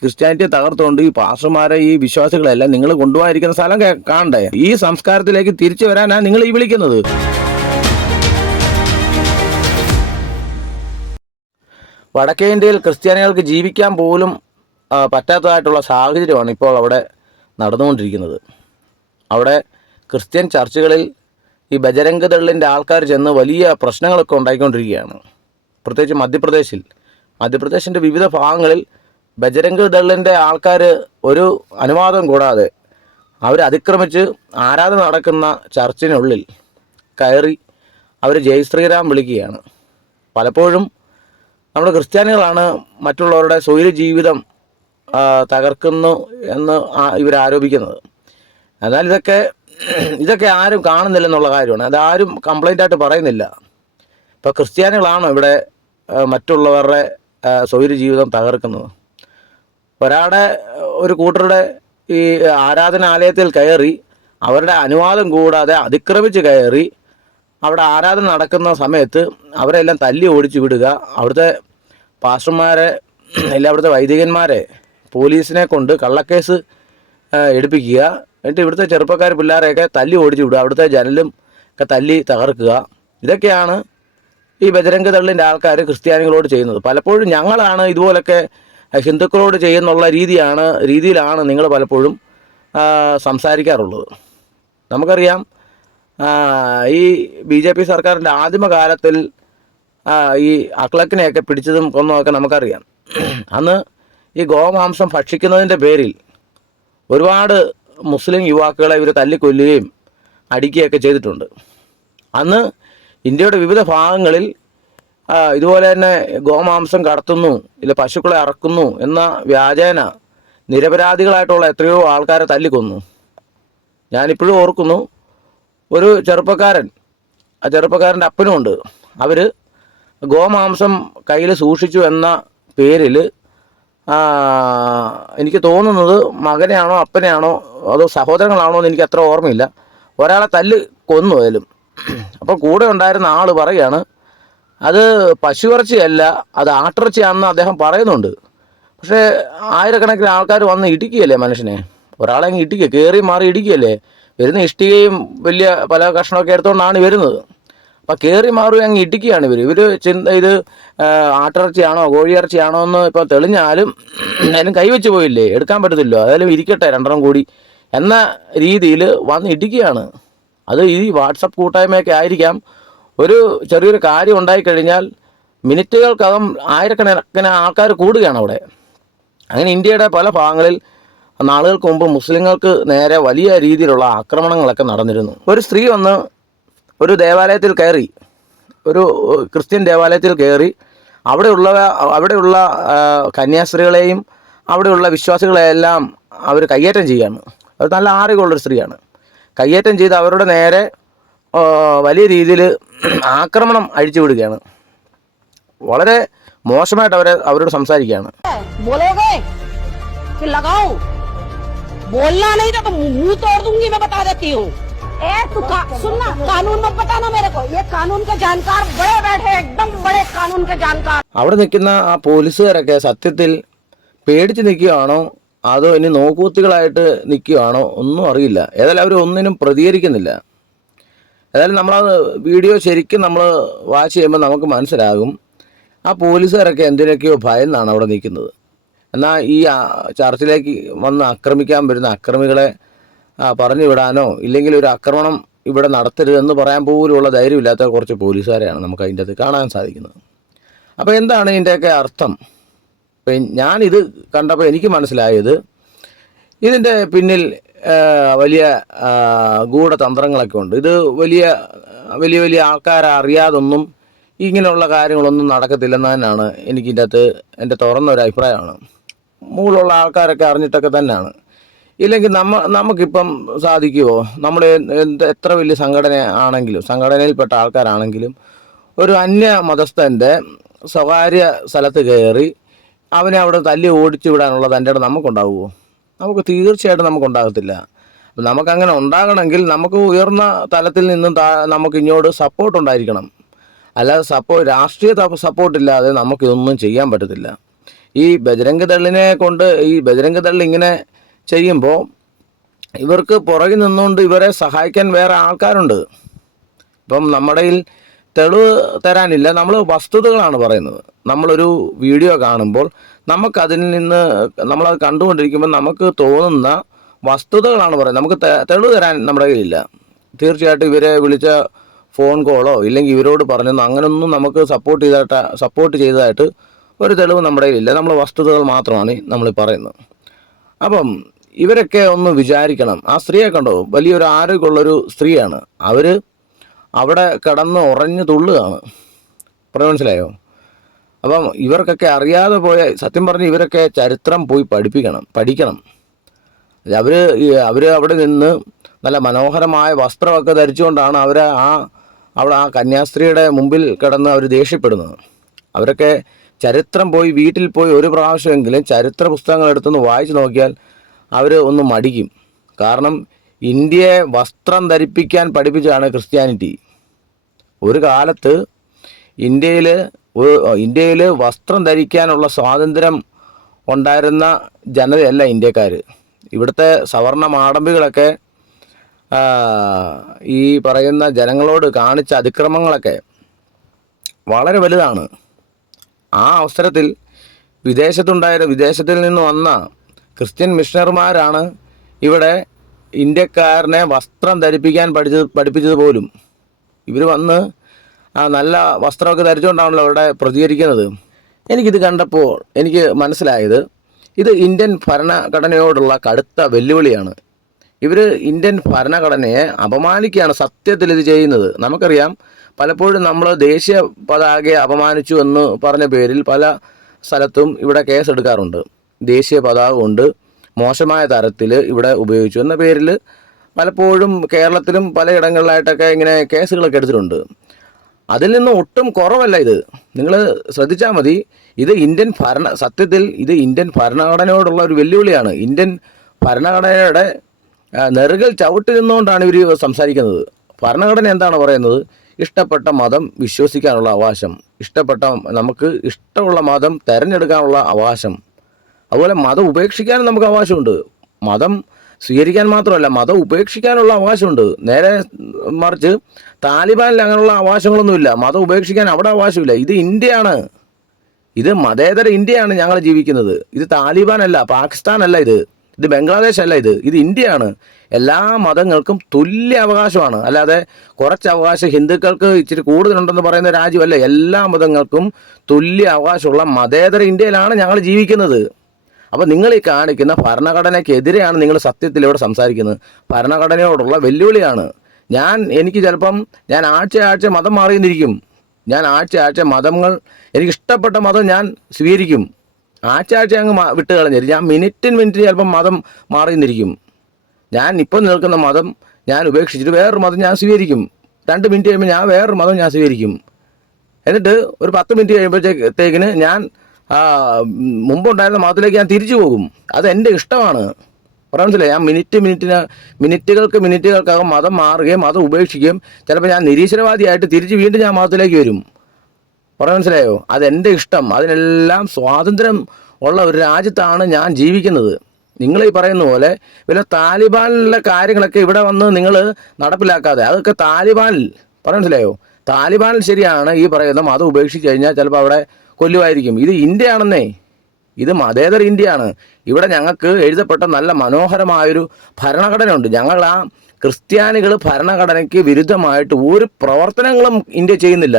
ക്രിസ്ത്യാനിറ്റിയെ തകർത്തുകൊണ്ട് ഈ പാസ്റ്റർമാരെ ഈ വിശ്വാസികളെല്ലാം നിങ്ങൾ കൊണ്ടുപോയിരിക്കുന്ന സ്ഥലം കാണണ്ടേ? ഈ സംസ്കാരത്തിലേക്ക് തിരിച്ചു വരാനാണ് നിങ്ങൾ ഈ വിളിക്കുന്നത്. വടക്കേ ഇന്ത്യയിൽ ക്രിസ്ത്യാനികൾക്ക് ജീവിക്കാൻ പോലും പറ്റാത്തതായിട്ടുള്ള സാഹചര്യമാണ് ഇപ്പോൾ അവിടെ നടന്നുകൊണ്ടിരിക്കുന്നത്. അവിടെ ക്രിസ്ത്യൻ ചർച്ചുകളിൽ ഈ ബജരംഗ് ദളിൻ്റെ ആൾക്കാർ ചെന്ന് വലിയ പ്രശ്നങ്ങളൊക്കെ ഉണ്ടായിക്കൊണ്ടിരിക്കുകയാണ്. പ്രത്യേകിച്ച് മധ്യപ്രദേശിൻ്റെ വിവിധ ഭാഗങ്ങളിൽ ബജരംഗ് ദളിൻ്റെ ആൾക്കാർ ഒരു അനുവാദം കൂടാതെ അവർ അതിക്രമിച്ച് ആരാധന നടക്കുന്ന ചർച്ചിനുള്ളിൽ കയറി അവർ ജയ് ശ്രീറാം വിളിക്കുകയാണ്. പലപ്പോഴും നമ്മുടെ ക്രിസ്ത്യാനികളാണ് മറ്റുള്ളവരുടെ സ്വൈര ജീവിതം തകർക്കുന്നു എന്ന് ഇവർ ആരോപിക്കുന്നത്. എന്നാൽ ഇതൊക്കെ ആരും കാണുന്നില്ലെന്നുള്ള കാര്യമാണ്. അതാരും കംപ്ലൈൻ്റായിട്ട് പറയുന്നില്ല. ഇപ്പോൾ ക്രിസ്ത്യാനികളാണ് ഇവിടെ മറ്റുള്ളവരുടെ സ്വൈര ജീവിതം തകർക്കുന്നത്. ഒരു കൂട്ടരുടെ ഈ ആരാധനാലയത്തിൽ കയറി അവരുടെ അനുവാദം കൂടാതെ അതിക്രമിച്ച് കയറി അവിടെ ആരാധന നടക്കുന്ന സമയത്ത് അവരെല്ലാം തല്ലി ഓടിച്ചു വിടുക, അവിടുത്തെ പാസ്റ്റർമാരെ അവിടുത്തെ വൈദികന്മാരെ പോലീസിനെ കൊണ്ട് കള്ളക്കേസ് എടുപ്പിക്കുക, എന്നിട്ട് ഇവിടുത്തെ ചെറുപ്പക്കാർ പിള്ളേരെയൊക്കെ തല്ലി ഓടിച്ചു വിടുക, അവിടുത്തെ ജനലും ഒക്കെ തല്ലി തകർക്കുക. ഇതൊക്കെയാണ് ഈ ബജരംഗ് ദളിൻ്റെ ആൾക്കാർ ക്രിസ്ത്യാനികളോട് ചെയ്യുന്നത്. പലപ്പോഴും ഞങ്ങളാണ് ഇതുപോലൊക്കെ ഹിന്ദുക്കളോട് ചെയ്യുന്നുള്ള രീതിയിലാണ് നിങ്ങൾ പലപ്പോഴും സംസാരിക്കാറുള്ളത്. നമുക്കറിയാം, ഈ BJP സർക്കാരിൻ്റെ ആദ്യമകാലത്തിൽ ഈ അക്ലക്കിനെയൊക്കെ പിടിച്ചതും കൊന്നതൊക്കെ നമുക്കറിയാം. അന്ന് ഈ ഗോമാംസം ഭക്ഷിക്കുന്നതിൻ്റെ പേരിൽ ഒരുപാട് മുസ്ലിം യുവാക്കളെ ഇവർ തല്ലിക്കൊല്ലുകയും അടിക്കുകയൊക്കെ ചെയ്തിട്ടുണ്ട്. അന്ന് ഇന്ത്യയുടെ വിവിധ ഭാഗങ്ങളിൽ ഇതുപോലെ തന്നെ ഗോമാംസം കടത്തുന്നു, ഇല്ല പശുക്കളെ അറക്കുന്നു എന്ന വ്യാജേന നിരപരാധികളായിട്ടുള്ള എത്രയോ ആൾക്കാരെ തല്ലിക്കൊന്നു. ഞാനിപ്പോഴും ഓർക്കുന്നു, ഒരു ചെറുപ്പക്കാരൻ, ആ ചെറുപ്പക്കാരൻ്റെ അപ്പനുമുണ്ട്, അവർ ഗോമാംസം കയ്യിൽ സൂക്ഷിച്ചു എന്ന പേരിൽ എനിക്ക് തോന്നുന്നത് മകനെയാണോ അപ്പനെയാണോ അതോ സഹോദരങ്ങളാണോ എന്ന് എനിക്ക് അത്ര ഓർമ്മയില്ല, ഒരാളെ കൊന്നു അതിലും. അപ്പോൾ കൂടെ ഉണ്ടായിരുന്ന ആൾ പറയുകയാണ് അത് പശുവിറച്ചിയല്ല, അത് ആട്ടിറച്ചിയാണെന്ന് അദ്ദേഹം പറയുന്നുണ്ട്. പക്ഷേ ആയിരക്കണക്കിന് ആൾക്കാർ വന്ന് ഇടിക്കുകയല്ലേ മനുഷ്യനെ, ഒരാളെ അങ്ങ് ഇടിക്കുക, കയറി മാറി ഇടിക്കുകയല്ലേ. വരുന്ന ഇഷ്ടികയും വലിയ പല കഷ്ണമൊക്കെ എടുത്തുകൊണ്ടാണ് വരുന്നത്. അപ്പം കയറി മാറി അങ്ങ് ഇടിക്കുകയാണ് ഇവർ ഇത് ആട്ടിറച്ചിയാണോ കോഴിയിറച്ചിയാണോ എന്ന് ഇപ്പോൾ തെളിഞ്ഞാലും അതിലും കൈവച്ച് പോയില്ലേ, എടുക്കാൻ പറ്റത്തില്ലോ, അതായാലും ഇരിക്കട്ടെ രണ്ടെണ്ണം കൂടി എന്ന രീതിയിൽ വന്ന് ഇടിക്കുകയാണ്. അത് ഈ വാട്സപ്പ് കൂട്ടായ്മയൊക്കെ ആയിരിക്കാം. ഒരു ചെറിയൊരു കാര്യം ഉണ്ടായിക്കഴിഞ്ഞാൽ മിനിറ്റുകൾക്കകം ആയിരക്കണക്കിന് ആൾക്കാർ കൂടുകയാണ് അവിടെ. അങ്ങനെ ഇന്ത്യയുടെ പല ഭാഗങ്ങളിൽ നാളുകൾക്ക് മുമ്പ് മുസ്ലിങ്ങൾക്ക് നേരെ വലിയ രീതിയിലുള്ള ആക്രമണങ്ങളൊക്കെ നടന്നിരുന്നു. ഒരു സ്ത്രീ വന്ന് ഒരു ദേവാലയത്തിൽ കയറി, ഒരു ക്രിസ്ത്യൻ ദേവാലയത്തിൽ കയറി അവിടെയുള്ള കന്യാസ്ത്രീകളെയും അവിടെയുള്ള വിശ്വാസികളെയെല്ലാം അവർ കയ്യേറ്റം ചെയ്യുകയാണ്. അത് നല്ല ആരോഗ്യമുള്ളൊരു സ്ത്രീയാണ്. കയ്യേറ്റം ചെയ്ത് അവരുടെ നേരെ വലിയ രീതിയിൽ ആക്രമണം അഴിച്ചു വിടുകയാണ്. വളരെ മോശമായിട്ട് അവരോട് സംസാരിക്കുകയാണ്. बोलना नहीं था तो मुंह तोड़ दूंगी, मैं बता देती हूँ। सुनना, कानून मत बताना मेरे को, ये कानून के जानकार बड़े बैठे, एकदम बड़े कानून के जानकार. അവിടെ നിൽക്കുന്ന ആ പോലീസുകാരൊക്കെ സത്യത്തിൽ പേടിച്ച് നിൽക്കുകയാണോ അതോ ഇനി നോക്കൂത്തികളായിട്ട് നിൽക്കുകയാണോ ഒന്നും അറിയില്ല. ഏതായാലും അവർ ഒന്നിനും പ്രതികരിക്കുന്നില്ല. ഏതായാലും നമ്മളത് വീഡിയോ ശരിക്കും നമ്മൾ വാച്ച് ചെയ്യുമ്പോൾ നമുക്ക് മനസ്സിലാകും ആ പോലീസുകാരൊക്കെ എന്തിനൊക്കെയോ ഭയന്നാണ് അവിടെ നിൽക്കുന്നത്. എന്നാൽ ഈ ചർച്ചിലേക്ക് വന്ന് ആക്രമിക്കാൻ വരുന്ന അക്രമികളെ പറഞ്ഞു വിടാനോ ഇല്ലെങ്കിൽ ഒരു ആക്രമണം ഇവിടെ നടത്തരുതെന്ന് പറയാൻ പോലുമുള്ള ധൈര്യമില്ലാത്ത കുറച്ച് പോലീസുകാരെയാണ് നമുക്ക് അതിൻ്റെ അകത്ത് കാണാൻ സാധിക്കുന്നത്. അപ്പോൾ എന്താണ് ഇതിൻ്റെയൊക്കെ അർത്ഥം? ഇപ്പം ഞാനിത് കണ്ടപ്പോൾ എനിക്ക് മനസ്സിലായത് ഇതിൻ്റെ പിന്നിൽ വലിയ ഗൂഢതന്ത്രങ്ങളൊക്കെ ഉണ്ട്. ഇത് വലിയ വലിയ ആൾക്കാരെ അറിയാതൊന്നും ഇങ്ങനെയുള്ള കാര്യങ്ങളൊന്നും നടക്കത്തില്ലെന്ന് തന്നെയാണ് എനിക്കിൻ്റെ അകത്ത് എൻ്റെ തുറന്നൊരു അഭിപ്രായമാണ്. മുകളിലുള്ള ആൾക്കാരൊക്കെ അറിഞ്ഞിട്ടൊക്കെ തന്നെയാണ്. ഇല്ലെങ്കിൽ നമുക്കിപ്പം സാധിക്കുമോ? നമ്മൾ എത്ര വലിയ സംഘടനയിൽപ്പെട്ട ആൾക്കാരാണെങ്കിലും ഒരു അന്യ മതസ്ഥൻ്റെ സ്വകാര്യ സ്ഥലത്ത് കയറി അവനെ അവിടെ തല്ലി ഓടിച്ചു വിടാനുള്ള തൻ്റെ ഇടം നമുക്കുണ്ടാവുമോ? തീർച്ചയായിട്ടും നമുക്കുണ്ടാകത്തില്ല. അപ്പം നമുക്കങ്ങനെ ഉണ്ടാകണമെങ്കിൽ നമുക്ക് ഉയർന്ന തലത്തിൽ നിന്നും നമുക്ക് ഇങ്ങോട്ട് സപ്പോർട്ട് ഉണ്ടായിരിക്കണം. അല്ലാതെ രാഷ്ട്രീയ സപ്പോർട്ടില്ലാതെ നമുക്കിതൊന്നും ചെയ്യാൻ പറ്റത്തില്ല. ഈ ബജരംഗ് ദളിനെ കൊണ്ട് ഈ ബജരംഗ് ദൾ ഇങ്ങനെ ചെയ്യുമ്പോൾ ഇവർക്ക് പുറകിൽ നിന്നുകൊണ്ട് ഇവരെ സഹായിക്കാൻ വേറെ ആൾക്കാരുണ്ട്. ഇപ്പം നമ്മുടെ തെളിവ് തരാനില്ല, നമ്മൾ വസ്തുതകളാണ് പറയുന്നത്. നമ്മളൊരു വീഡിയോ കാണുമ്പോൾ നമുക്കതിൽ നിന്ന് നമ്മളത് കണ്ടുകൊണ്ടിരിക്കുമ്പോൾ നമുക്ക് തോന്നുന്ന വസ്തുതകളാണ് പറയുന്നത്. നമുക്ക് തെളിവ് തരാൻ നമ്മുടെ കയ്യിലില്ല. തീർച്ചയായിട്ടും ഇവരെ വിളിച്ച ഫോൺ കോളോ ഇല്ലെങ്കിൽ ഇവരോട് പറഞ്ഞെന്നോ അങ്ങനെയൊന്നും നമുക്ക് സപ്പോർട്ട് ചെയ്തതായിട്ട് ഒരു തെളിവ് നമ്മുടെ കയ്യിലില്ല. നമ്മൾ വസ്തുതകൾ മാത്രമാണ് നമ്മൾ പറയുന്നത്. അപ്പം ഇവരൊക്കെ ഒന്ന് വിചാരിക്കണം. ആ സ്ത്രീയെ കണ്ടോ, വലിയൊരു ആരോഗ്യമുള്ളൊരു സ്ത്രീയാണ്. അവർ അവിടെ കിടന്ന് ഉറഞ്ഞു തുള്ളുകയാണ്. മനസ്സിലായോ? അപ്പം ഇവർക്കൊക്കെ അറിയാതെ പോയ, സത്യം പറഞ്ഞ് ഇവരൊക്കെ ചരിത്രം പോയി പഠിക്കണം. അവർ അവിടെ നിന്ന് നല്ല മനോഹരമായ വസ്ത്രമൊക്കെ ധരിച്ചുകൊണ്ടാണ് അവിടെ ആ കന്യാസ്ത്രീയുടെ മുമ്പിൽ കിടന്ന് അവർ ദേഷ്യപ്പെടുന്നത്. അവരൊക്കെ ചരിത്രം പോയി വീട്ടിൽ പോയി ഒരു പ്രാവശ്യമെങ്കിലും ചരിത്ര പുസ്തകങ്ങൾ എടുത്തൊന്ന് വായിച്ചു നോക്കിയാൽ അവർ ഒന്ന് മടിക്കും. കാരണം ഇന്ത്യയെ വസ്ത്രം ധരിപ്പിക്കാൻ പഠിപ്പിച്ചതാണ് ക്രിസ്ത്യാനിറ്റി. ഒരു കാലത്ത് ഇന്ത്യയിൽ വസ്ത്രം ധരിക്കാനുള്ള സ്വാതന്ത്ര്യം ഉണ്ടായിരുന്ന ജനതയല്ല ഇന്ത്യക്കാർ. ഇവിടുത്തെ സവർണ മാടമ്പികളൊക്കെ ഈ പറയുന്ന ജനങ്ങളോട് കാണിച്ച അതിക്രമങ്ങളൊക്കെ വളരെ വലുതാണ്. ആ അവസരത്തിൽ വിദേശത്തിൽ നിന്ന് വന്ന ക്രിസ്ത്യൻ മിഷണറിമാരാണ് ഇവിടെ ഇന്ത്യക്കാരനെ വസ്ത്രം ധരിപ്പിക്കാൻ പഠിപ്പിച്ചത് പോലും. ഇവർ വന്ന് നല്ല വസ്ത്രമൊക്കെ ധരിച്ചുകൊണ്ടാണല്ലോ അവിടെ പ്രതികരിക്കുന്നത്. എനിക്കിത് കണ്ടപ്പോൾ എനിക്ക് മനസ്സിലായത് ഇത് ഇന്ത്യൻ ഭരണഘടനയോടുള്ള കടുത്ത വെല്ലുവിളിയാണ്. ഇവർ ഇന്ത്യൻ ഭരണഘടനയെ അപമാനിക്കുകയാണ് സത്യത്തിൽ ഇത് ചെയ്യുന്നത്. നമുക്കറിയാം, പലപ്പോഴും നമ്മൾ ദേശീയ പതാകയെ അപമാനിച്ചു എന്ന് പറഞ്ഞ പേരിൽ പല സ്ഥലത്തും ഇവിടെ കേസെടുക്കാറുണ്ട്. ദേശീയ പതാക കൊണ്ട് മോശമായ തരത്തിൽ ഇവിടെ ഉപയോഗിച്ചു എന്ന പേരിൽ പലപ്പോഴും കേരളത്തിലും പലയിടങ്ങളിലായിട്ടൊക്കെ ഇങ്ങനെ കേസുകളൊക്കെ എടുത്തിട്ടുണ്ട്. അതിൽ നിന്ന് ഒട്ടും കുറവല്ല ഇത്. നിങ്ങൾ ശ്രദ്ധിച്ചാൽ മതി. ഇത് സത്യത്തിൽ ഇത് ഇന്ത്യൻ ഭരണഘടനയോടുള്ള ഒരു വെല്ലുവിളിയാണ്. ഇന്ത്യൻ ഭരണഘടനയുടെ നെറുകൽ ചവിട്ടി നിന്നുകൊണ്ടാണ് ഇവർ സംസാരിക്കുന്നത്. ഭരണഘടന എന്താണ് പറയുന്നത്? ഇഷ്ടപ്പെട്ട മതം വിശ്വസിക്കാനുള്ള അവകാശം, നമുക്ക് ഇഷ്ടമുള്ള മതം തിരഞ്ഞെടുക്കാനുള്ള അവകാശം, അതുപോലെ മതം ഉപേക്ഷിക്കാനും നമുക്ക് അവകാശമുണ്ട്. മതം സ്വീകരിക്കാൻ മാത്രമല്ല, മതം ഉപേക്ഷിക്കാനുള്ള അവകാശമുണ്ട്. നേരെ മറിച്ച് താലിബാനിൽ അങ്ങനെയുള്ള അവകാശങ്ങളൊന്നുമില്ല. മതം ഉപേക്ഷിക്കാൻ അവിടെ അവകാശമില്ല. ഇത് ഇന്ത്യയാണ്. ഇത് മതേതര ഇന്ത്യയാണ് ഞങ്ങൾ ജീവിക്കുന്നത്. ഇത് താലിബാനല്ല, പാകിസ്ഥാനല്ല, ഇത് ബംഗ്ലാദേശ് അല്ല, ഇത് ഇന്ത്യയാണ്. എല്ലാ മതങ്ങൾക്കും തുല്യ അവകാശമാണ്. അല്ലാതെ കുറച്ച് അവകാശം ഹിന്ദുക്കൾക്ക് ഇച്ചിരി കൂടുതലുണ്ടെന്ന് പറയുന്ന രാജ്യമല്ല. എല്ലാ മതങ്ങൾക്കും തുല്യ അവകാശമുള്ള മതേതര ഇന്ത്യയിലാണ് ഞങ്ങൾ ജീവിക്കുന്നത്. അപ്പോൾ നിങ്ങൾ ഈ കാണിക്കുന്ന ഭരണഘടനയ്ക്കെതിരെയാണ് നിങ്ങൾ സത്യത്തിൽ ഇവിടെ സംസാരിക്കുന്നത്. ഭരണഘടനയോടുള്ള വെല്ലുവിളിയാണ്. എനിക്ക് ചിലപ്പം ഞാൻ ആഴ്ച മതം മാറിയെന്നിരിക്കും. ഞാൻ ആഴ്ച മതങ്ങൾ എനിക്കിഷ്ടപ്പെട്ട മതം ഞാൻ സ്വീകരിക്കും. ആഴ്ച അങ്ങ് വിട്ട് കളഞ്ഞിരിക്കും. ഞാൻ മിനിറ്റ് ചിലപ്പം മതം മാറിയെന്നിരിക്കും. ഞാൻ ഇപ്പോൾ നിൽക്കുന്ന മതം ഞാൻ ഉപേക്ഷിച്ചിട്ട് വേറൊരു മതം ഞാൻ സ്വീകരിക്കും. 2 മിനിറ്റ് കഴിയുമ്പോൾ ഞാൻ വേറൊരു മതം ഞാൻ സ്വീകരിക്കും. എന്നിട്ട് ഒരു 10 മിനിറ്റ് കഴിയുമ്പോഴത്തേക്കിന് ഞാൻ മുമ്പുണ്ടായിരുന്ന മതത്തിലേക്ക് ഞാൻ തിരിച്ചു പോകും. അതെൻ്റെ ഇഷ്ടമാണ്. മനസ്സിലായി? ഞാൻ മിനിറ്റുകൾക്കകം മതം മാറുകയും മതം ഉപേക്ഷിക്കുകയും ചിലപ്പോൾ ഞാൻ നിരീശ്വരവാദിയായിട്ട് തിരിച്ച് വീണ്ടും ഞാൻ മതത്തിലേക്ക് വരും. മനസ്സിലായോ? അതെൻ്റെ ഇഷ്ടം. അതിനെല്ലാം സ്വാതന്ത്ര്യം ഉള്ള ഒരു രാജ്യത്താണ് ഞാൻ ജീവിക്കുന്നത്. നിങ്ങൾ ഈ പറയുന്ന പോലെ പിന്നെ താലിബാനിലെ കാര്യങ്ങളൊക്കെ ഇവിടെ വന്ന് നിങ്ങൾ നടപ്പിലാക്കാതെ, അതൊക്കെ താലിബാനിൽ മനസ്സിലായോ? താലിബാനിൽ ശരിയാണ് ഈ പറയുന്ന മതം ഉപേക്ഷിച്ച് കഴിഞ്ഞാൽ ചിലപ്പോൾ അവിടെ കൊല്ലുമായിരിക്കും. ഇത് ഇന്ത്യയാണെന്നേ. ഇത് മതേതര ഇന്ത്യയാണ്. ഇവിടെ ഞങ്ങൾക്ക് എഴുതപ്പെട്ട നല്ല മനോഹരമായൊരു ഭരണഘടനയുണ്ട്. ആ ക്രിസ്ത്യാനികൾ ഭരണഘടനയ്ക്ക് വിരുദ്ധമായിട്ട് ഒരു പ്രവർത്തനങ്ങളും ഇന്ത്യ ചെയ്യുന്നില്ല.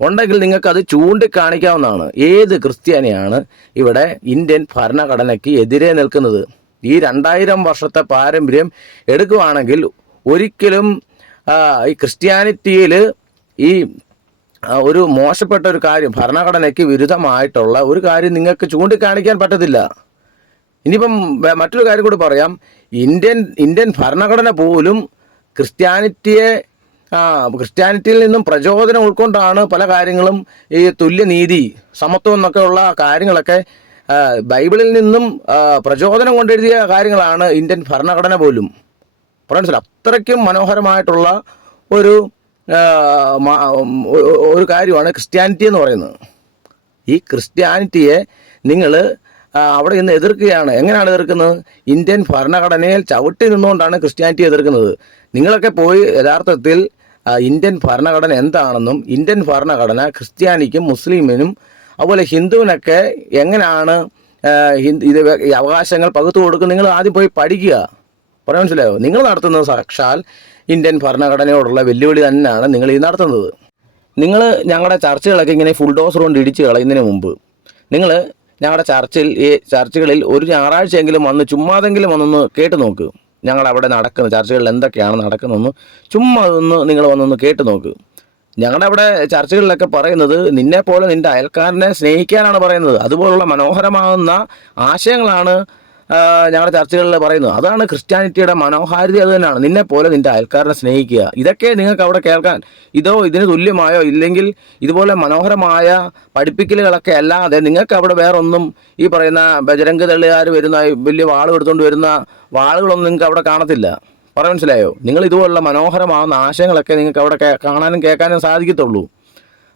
ഉണ്ടെങ്കിൽ നിങ്ങൾക്കത് ചൂണ്ടിക്കാണിക്കാവുന്നതാണ്. ഏത് ക്രിസ്ത്യാനിയാണ് ഇവിടെ ഇന്ത്യൻ ഭരണഘടനയ്ക്ക് എതിരെ നിൽക്കുന്നത്? ഈ 2000 വർഷത്തെ പാരമ്പര്യം എടുക്കുകയാണെങ്കിൽ ഒരിക്കലും ഈ ക്രിസ്ത്യാനിറ്റിയിൽ ഈ ഒരു മോശപ്പെട്ട ഒരു കാര്യം, ഭരണഘടനയ്ക്ക് വിരുദ്ധമായിട്ടുള്ള ഒരു കാര്യം നിങ്ങൾക്ക് ചൂണ്ടിക്കാണിക്കാൻ പറ്റത്തില്ല. ഇനിയിപ്പം മറ്റൊരു കാര്യം കൂടി പറയാം. ഇന്ത്യൻ ഭരണഘടന പോലും ക്രിസ്ത്യാനിറ്റിയിൽ നിന്നും പ്രചോദനം ഉൾക്കൊണ്ടാണ് പല കാര്യങ്ങളും, ഈ തുല്യനീതി, സമത്വം എന്നൊക്കെ ഉള്ള കാര്യങ്ങളൊക്കെ ബൈബിളിൽ നിന്നും പ്രചോദനം കൊണ്ടെഴുതിയ കാര്യങ്ങളാണ് ഇന്ത്യൻ ഭരണഘടന പോലും. മനസ്സിലായി? അത്രയ്ക്കും മനോഹരമായിട്ടുള്ള ഒരു കാര്യമാണ് ക്രിസ്ത്യാനിറ്റി എന്ന് പറയുന്നത്. ഈ ക്രിസ്ത്യാനിറ്റിയെ നിങ്ങൾ അവിടെ നിന്ന് എതിർക്കുകയാണ്. എങ്ങനെയാണ് എതിർക്കുന്നത്? ഇന്ത്യൻ ഭരണഘടനയിൽ ചവിട്ടി നിന്നുകൊണ്ടാണ് ക്രിസ്ത്യാനിറ്റി എതിർക്കുന്നത്. നിങ്ങളൊക്കെ പോയി യഥാർത്ഥത്തിൽ ഇന്ത്യൻ ഭരണഘടന എന്താണെന്നും ഇന്ത്യൻ ഭരണഘടന ക്രിസ്ത്യാനിക്കും മുസ്ലിമിനും അതുപോലെ ഹിന്ദുവിനൊക്കെ എങ്ങനെയാണ് ഇത് ഈ അവകാശങ്ങൾ പകുത്തു കൊടുക്കും നിങ്ങൾ ആദ്യം പോയി പഠിക്കുക. പറയാൻ മനസ്സിലായോ? നിങ്ങൾ നടത്തുന്നത് സാക്ഷാൽ ഇന്ത്യൻ ഭരണഘടനയോടുള്ള വെല്ലുവിളി തന്നെയാണ് നിങ്ങൾ ഈ നടത്തുന്നത്. നിങ്ങൾ ഞങ്ങളുടെ ചർച്ചകളൊക്കെ ഇങ്ങനെ ഫുൾ ഡോസ് കൊണ്ട് ഇടിച്ച് കളയുന്നതിന് മുമ്പ് നിങ്ങൾ ഞങ്ങളുടെ ചർച്ചകളിൽ ഒരു ഞായറാഴ്ചയെങ്കിലും വന്ന് ചുമ്മാതെങ്കിലും വന്നൊന്ന് കേട്ട് നോക്ക്. ഞങ്ങളവിടെ നടക്കുന്ന ചർച്ചകളിൽ എന്തൊക്കെയാണ് നടക്കുന്നതെന്ന് ചുമ്മാ ഒന്ന് നിങ്ങൾ വന്നൊന്ന് കേട്ട് നോക്ക്. ഞങ്ങളുടെ അവിടെ ചർച്ചകളിലൊക്കെ പറയുന്നത് നിന്നെപ്പോലെ നിൻ്റെ അയൽക്കാരനെ സ്നേഹിക്കാനാണ് പറയുന്നത്. അതുപോലുള്ള മനോഹരമാകുന്ന ആശയങ്ങളാണ് ഞങ്ങളുടെ ചർച്ചകളിൽ പറയുന്നത്. അതാണ് ക്രിസ്ത്യാനിറ്റിയുടെ മനോഹാരിത. അത് തന്നെയാണ് നിന്നെപ്പോലെ നിൻ്റെ അയൽക്കാരനെ സ്നേഹിക്കുക. ഇതൊക്കെ നിങ്ങൾക്ക് അവിടെ കേൾക്കാൻ ഇതിന് തുല്യമായോ ഇല്ലെങ്കിൽ ഇതുപോലെ മനോഹരമായ പഠിപ്പിക്കലുകളൊക്കെ അല്ലാതെ നിങ്ങൾക്ക് അവിടെ വേറൊന്നും ഈ പറയുന്ന ബജരംഗ് ദളുകാർ വരുന്ന വലിയ വാളും എടുത്തുകൊണ്ട് വരുന്ന വാളുകളൊന്നും നിങ്ങൾക്ക് അവിടെ കാണത്തില്ല. പറയാൻ മനസ്സിലായോ? നിങ്ങൾ ഇതുപോലുള്ള മനോഹരമാകുന്ന ആശയങ്ങളൊക്കെ നിങ്ങൾക്ക് അവിടെ കാണാനും കേൾക്കാനും സാധിക്കത്തുള്ളൂ.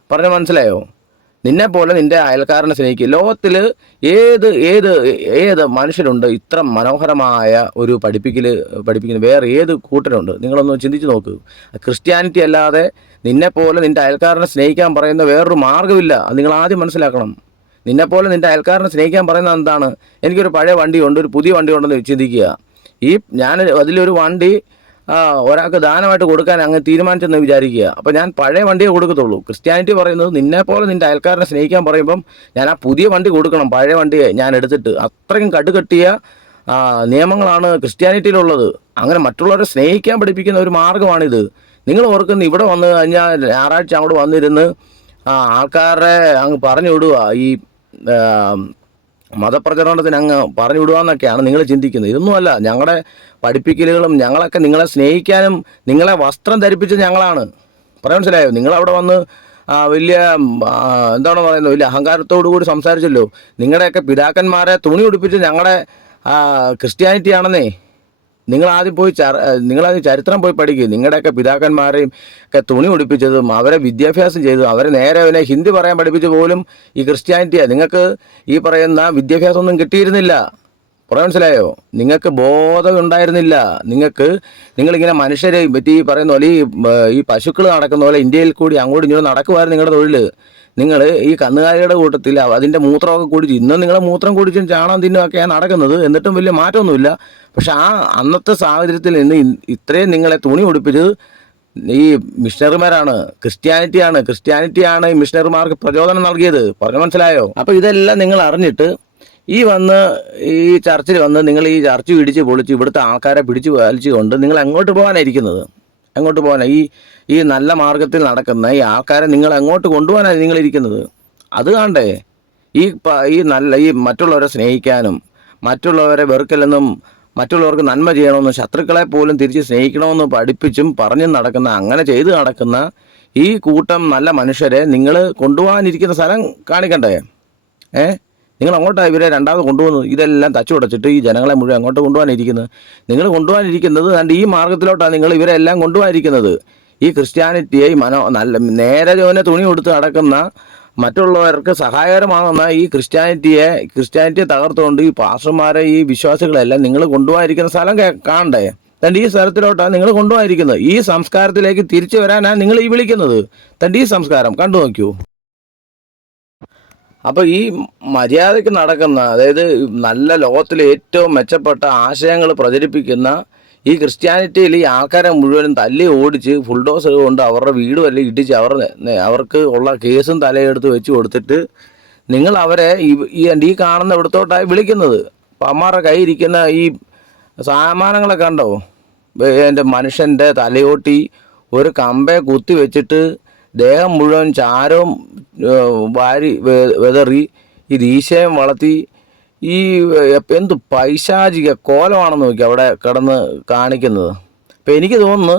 പറഞ്ഞ മനസ്സിലായോ? നിന്നെപ്പോലെ നിൻ്റെ അയൽക്കാരനെ സ്നേഹിക്കുക. ലോകത്തിൽ ഏത് മനുഷ്യരുണ്ട് ഇത്ര മനോഹരമായ ഒരു പഠിപ്പിക്കുന്ന വേറെ ഏത് കൂട്ടരുണ്ട്? നിങ്ങളൊന്ന് ചിന്തിച്ച് നോക്ക്. ക്രിസ്ത്യാനിറ്റി അല്ലാതെ നിന്നെപ്പോലെ നിൻ്റെ അയൽക്കാരനെ സ്നേഹിക്കാൻ പറയുന്ന വേറൊരു മാർഗ്ഗമില്ല. അത് നിങ്ങൾ ആദ്യം മനസ്സിലാക്കണം. നിന്നെപ്പോലെ നിൻ്റെ അയൽക്കാരനെ സ്നേഹിക്കാൻ പറയുന്നത് എന്താണ്? എനിക്കൊരു പഴയ വണ്ടിയുണ്ട്, ഒരു പുതിയ വണ്ടി ഉണ്ടെന്ന് ചിന്തിക്കുക. ഞാൻ അതിലൊരു വണ്ടി ഒരാൾക്ക് ദാനമായിട്ട് കൊടുക്കാൻ അങ്ങ് തീരുമാനിച്ചെന്ന് വിചാരിക്കുക. അപ്പോൾ ഞാൻ പഴയ വണ്ടിയെ കൊടുക്കത്തുള്ളൂ. ക്രിസ്ത്യാനിറ്റി പറയുന്നത് നിന്നെപ്പോലെ നിൻ്റെ അയൽക്കാരനെ സ്നേഹിക്കാൻ പറയുമ്പം ഞാൻ ആ പുതിയ വണ്ടി കൊടുക്കണം, പഴയ വണ്ടിയെ ഞാൻ എടുത്തിട്ട്. അത്രയും കടുകട്ടിയ നിയമങ്ങളാണ് ക്രിസ്ത്യാനിറ്റിയിലുള്ളത്. അങ്ങനെ മറ്റുള്ളവരെ സ്നേഹിക്കാൻ പഠിപ്പിക്കുന്ന ഒരു മാർഗ്ഗമാണിത്. നിങ്ങൾ ഓർക്കുന്ന ഇവിടെ വന്ന് കഴിഞ്ഞാൽ ഞായറാഴ്ച അങ്ങോട്ട് വന്നിരുന്ന് ആൾക്കാരെ അങ്ങ് പറഞ്ഞു വിടുക, ഈ മതപ്രചരണത്തിന് അങ്ങ് പറഞ്ഞു വിടുകയെന്നൊക്കെയാണ് നിങ്ങൾ ചിന്തിക്കുന്നത്. ഇതൊന്നുമല്ല. ഞങ്ങളുടെ പഠിപ്പിക്കലുകളും ഞങ്ങളൊക്കെ നിങ്ങളെ സ്നേഹിക്കാനും നിങ്ങളെ വസ്ത്രം ധരിപ്പിച്ചത് ഞങ്ങളാണ്. പറയാൻ മനസ്സിലായോ? നിങ്ങളവിടെ വന്ന് വലിയ എന്താണ് പറയുന്നത്, വലിയ അഹങ്കാരത്തോടു കൂടി സംസാരിച്ചല്ലോ. നിങ്ങളുടെയൊക്കെ പിതാക്കന്മാരെ തുണി ഉടുപ്പിച്ച് ഞങ്ങളുടെ ക്രിസ്ത്യാനിറ്റി ആണെന്നേ. നിങ്ങളാദ്യം ചരിത്രം പോയി പഠിക്കുക. നിങ്ങളുടെയൊക്കെ പിതാക്കന്മാരെയും ഒക്കെ തുണി ഉടുപ്പിച്ചതും അവരെ വിദ്യാഭ്യാസം ചെയ്തതും അവരെ നേരെ അവനെ ഹിന്ദി പറയാൻ പഠിപ്പിച്ച പോലും ഈ ക്രിസ്ത്യാനിറ്റിയാണ്. നിങ്ങൾക്ക് ഈ പറയുന്ന വിദ്യാഭ്യാസമൊന്നും കിട്ടിയിരുന്നില്ല. പറയാൻ മനസ്സിലായോ? നിങ്ങൾക്ക് ബോധം ഉണ്ടായിരുന്നില്ല. നിങ്ങളിങ്ങനെ മനുഷ്യരെ പറ്റി പറയുന്ന പോലെ ഈ പശുക്കൾ നടക്കുന്ന പോലെ ഇന്ത്യയിൽ കൂടി അങ്ങോട്ടും ഇങ്ങോട്ടും നടക്കുമായിരുന്നു നിങ്ങളുടെ തൊഴിൽ. നിങ്ങൾ ഈ കന്നുകാലിയുടെ കൂട്ടത്തിൽ അതിൻ്റെ മൂത്രമൊക്കെ കുടിച്ച് ഇന്നും നിങ്ങൾ മൂത്രം കുടിച്ചും ചാണകം തിന്നുമൊക്കെയാണ് നടക്കുന്നത്. എന്നിട്ടും വലിയ മാറ്റമൊന്നുമില്ല. പക്ഷെ അന്നത്തെ സാഹചര്യത്തിൽ നിന്ന് ഇത്രയും നിങ്ങളെ തുണി ഉടുപ്പിച്ചത് ഈ മിഷണറിമാരാണ്, ക്രിസ്ത്യാനിറ്റിയാണ് ഈ മിഷണറിമാർക്ക് പ്രചോദനം നൽകിയത്. പറഞ്ഞു മനസ്സിലായോ? അപ്പോൾ ഇതെല്ലാം നിങ്ങൾ അറിഞ്ഞിട്ട് ഈ ചർച്ചിൽ വന്ന് നിങ്ങൾ ഈ ചർച്ച് പിടിച്ച് പൊളിച്ച് ഇവിടുത്തെ ആൾക്കാരെ പിടിച്ച് വലിച്ചുകൊണ്ട് നിങ്ങൾ എങ്ങോട്ട് പോകാനായിരിക്കുന്നത്? എങ്ങോട്ട് പോകാനാണ്? ഈ നല്ല മാർഗത്തിൽ നടക്കുന്ന ഈ ആൾക്കാരെ നിങ്ങൾ എങ്ങോട്ട് കൊണ്ടുപോകാനാണ് നിങ്ങളിരിക്കുന്നത്? അത് കാണണ്ടേ? ഈ മറ്റുള്ളവരെ സ്നേഹിക്കാനും മറ്റുള്ളവരെ വെറുക്കലെന്നും മറ്റുള്ളവർക്ക് നന്മ ചെയ്യണമെന്നും ശത്രുക്കളെ പോലും തിരിച്ച് സ്നേഹിക്കണമെന്ന് പഠിപ്പിച്ചും പറഞ്ഞും നടക്കുന്ന, അങ്ങനെ ചെയ്ത് നടക്കുന്ന ഈ കൂട്ടം നല്ല മനുഷ്യരെ നിങ്ങൾ കൊണ്ടുപോകാനിരിക്കുന്ന സ്ഥലം കാണിക്കണ്ടേ? നിങ്ങൾ അങ്ങോട്ടാണ് ഇവരെ രണ്ടാമത് കൊണ്ടുപോകുന്നത്. ഇതെല്ലാം തച്ചുടച്ചിട്ട് ഈ ജനങ്ങളെ മുഴുവൻ അങ്ങോട്ട് കൊണ്ടുപോകാനിരിക്കുന്നത്. നിങ്ങൾ കൊണ്ടുപോകാനിരിക്കുന്നത് ഈ മാർഗത്തിലോട്ടാണ് നിങ്ങൾ ഇവരെല്ലാം കൊണ്ടുപോകാനിരിക്കുന്നത്. ഈ ക്രിസ്ത്യാനിറ്റിയെ നേരെ ജോനെ തുണി കൊടുത്ത് നടക്കുന്ന മറ്റുള്ളവർക്ക് സഹായകരമാകുന്ന ഈ ക്രിസ്ത്യാനിറ്റിയെ തകർത്തുകൊണ്ട് ഈ പാസ്റ്റർമാരെ ഈ വിശ്വാസികളെല്ലാം നിങ്ങൾ കൊണ്ടുപോകാനിരിക്കുന്ന സ്ഥലം കാണണ്ടേ? ഈ സ്ഥലത്തിലോട്ടാണ് നിങ്ങൾ കൊണ്ടുപോകാനിരിക്കുന്നത്. ഈ സംസ്കാരത്തിലേക്ക് തിരിച്ചു വരാനാണ് നിങ്ങൾ ഈ വിളിക്കുന്നത്. ഈ സംസ്കാരം കണ്ടു നോക്കൂ. അപ്പോൾ ഈ മര്യാദയ്ക്ക് നടക്കുന്ന, അതായത് നല്ല ലോകത്തിലെ ഏറ്റവും മെച്ചപ്പെട്ട ആശയങ്ങൾ പ്രചരിപ്പിക്കുന്ന ഈ ക്രിസ്ത്യാനിറ്റിയിൽ ഈ ആൾക്കാരെ മുഴുവനും തല്ലി ഓടിച്ച് ഫുൾഡോസ് കൊണ്ട് അവരുടെ വീട് വല്ല ഇടിച്ച് അവർക്ക് ഉള്ള കേസും തലയെടുത്ത് വെച്ച് കൊടുത്തിട്ട് നിങ്ങൾ അവരെ ഈ കാണുന്ന ഇവിടത്തോട്ടായി വിളിക്കുന്നത്. അപ്പം അമ്മാരുടെ കയ്യിൽ ഇരിക്കുന്ന ഈ സാമാനങ്ങളെ കണ്ടോ? എൻ്റെ മനുഷ്യൻ്റെ തലയോട്ടി ഒരു കമ്പയെ കുത്തി വെച്ചിട്ട് ദേഹം മുഴുവൻ ചാരവും വാരി വെതറി ഈ ഈശയം വളർത്തി എന്ത് പൈശാചിക കോലമാണെന്ന് നോക്കി അവിടെ കിടന്ന് കാണിക്കുന്നത്. അപ്പം എനിക്ക് തോന്നുന്നു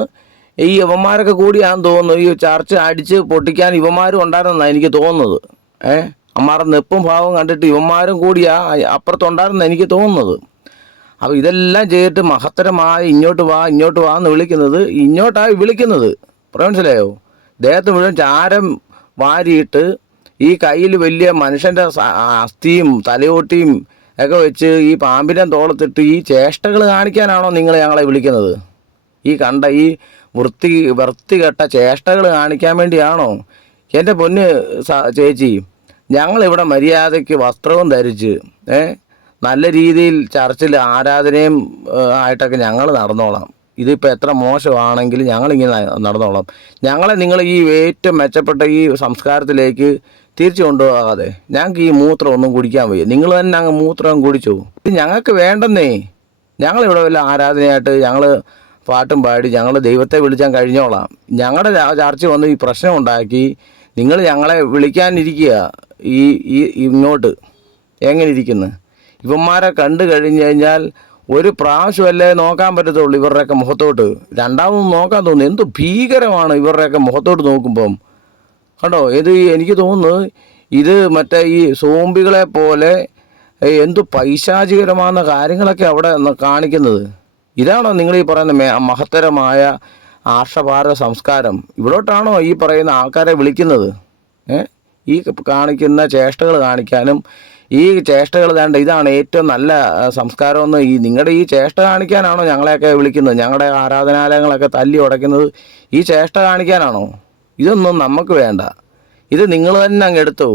ഈ യവന്മാരൊക്കെ കൂടിയാണെന്ന് തോന്നുന്നു ഈ ചർച്ച അടിച്ച് പൊട്ടിക്കാൻ ഇവന്മാരും ഉണ്ടായിരുന്നെന്നാണ് എനിക്ക് തോന്നുന്നത്. അമ്മാരുടെ നെപ്പും ഭാവം കണ്ടിട്ട് ഇവന്മാരും കൂടിയാ അപ്പുറത്തുണ്ടായിരുന്നെന്ന് എനിക്ക് തോന്നുന്നത്. അപ്പോൾ ഇതെല്ലാം ചെയ്തിട്ട് മഹത്തരമായി ഇങ്ങോട്ട് വാ എന്ന് വിളിക്കുന്നത്, ഇങ്ങോട്ടായി വിളിക്കുന്നത്. പറയാൻ മനസ്സിലായോ? ദേഹത്ത് മുഴുവൻ ചാരം വാരിയിട്ട് ഈ കയ്യിൽ വലിയ മനുഷ്യൻ്റെ അസ്ഥിയും തലയോട്ടിയും ഒക്കെ വെച്ച് ഈ പാമ്പിൻ്റെ തോളത്തിട്ട് ഈ ചേഷ്ടകൾ കാണിക്കാനാണോ നിങ്ങൾ ഞങ്ങളെ വിളിക്കുന്നത്? ഈ കണ്ട ഈ വൃത്തികെട്ട ചേഷ്ടകൾ കാണിക്കാൻ വേണ്ടിയാണോ? എൻ്റെ പൊന്ന് ചേച്ചി, ഞങ്ങളിവിടെ മര്യാദയ്ക്ക് വസ്ത്രവും ധരിച്ച് നല്ല രീതിയിൽ ചർച്ചിൽ ആരാധനയും ആയിട്ടൊക്കെ ഞങ്ങൾ നടന്നോളാം. ഇതിപ്പോൾ എത്ര മോശമാണെങ്കിലും ഞങ്ങളിങ്ങനെ നടന്നോളാം. ഞങ്ങളെ നിങ്ങൾ ഈ ഏറ്റവും മെച്ചപ്പെട്ട ഈ സംസ്കാരത്തിലേക്ക് തിരിച്ചു കൊണ്ടുപോകാതെ ഞങ്ങൾക്ക് ഈ മൂത്രം ഒന്നും കുടിക്കാൻ വയ്യ. നിങ്ങൾ തന്നെ അങ്ങ് മൂത്രം കുടിച്ചു. ഇത് ഞങ്ങൾക്ക് വേണ്ടെന്നേ. ഞങ്ങളിവിടെ വല്ല ആരാധനയായിട്ട് ഞങ്ങൾ പാട്ടും പാടി ഞങ്ങൾ ദൈവത്തെ വിളിച്ചാൽ കഴിഞ്ഞോളാം. ഞങ്ങളുടെ ചർച്ച വന്ന് ഈ പ്രശ്നം ഉണ്ടാക്കി നിങ്ങൾ ഞങ്ങളെ വിളിക്കാനിരിക്കുക ഇങ്ങോട്ട്. എങ്ങനെ ഇരിക്കുന്നു? ഇവന്മാരെ കണ്ടു കഴിഞ്ഞ് കഴിഞ്ഞാൽ ഒരു പ്രാവശ്യമല്ലേ നോക്കാൻ പറ്റത്തുള്ളൂ ഇവരുടെയൊക്കെ മുഖത്തോട്ട്. രണ്ടാമതും നോക്കാൻ തോന്നുന്നു. എന്ത് ഭീകരമാണ് ഇവരുടെയൊക്കെ മുഖത്തോട്ട് നോക്കുമ്പം. കണ്ടോ, എനിക്ക് തോന്നുന്നു ഇത് മറ്റേ ഈ സോംബികളെ പോലെ എന്തു പൈശാചികരമാകുന്ന കാര്യങ്ങളൊക്കെ അവിടെ കാണിക്കുന്നത്. ഇതാണോ നിങ്ങൾ ഈ പറയുന്ന മഹത്തരമായ ആർഷഭാരത സംസ്കാരം? ഇവിടോട്ടാണോ ഈ പറയുന്ന ആൾക്കാരെ വിളിക്കുന്നത്? ഈ കാണിക്കുന്ന ചേഷ്ടകൾ കാണിക്കാനും ഈ ചേഷ്ടകൾ വേണ്ട, ഇതാണ് ഏറ്റവും നല്ല സംസ്കാരമെന്ന് നിങ്ങളുടെ ഈ ചേഷ്ട കാണിക്കാനാണോ ഞങ്ങളെയൊക്കെ വിളിക്കുന്നത്? ഞങ്ങളുടെ ആരാധനാലയങ്ങളൊക്കെ തല്ലി ഉടയ്ക്കുന്നത് ഈ ചേഷ്ട കാണിക്കാനാണോ? ഇതൊന്നും നമുക്ക് വേണ്ട. ഇത് നിങ്ങൾ തന്നെ അങ്ങ് എടുത്തു.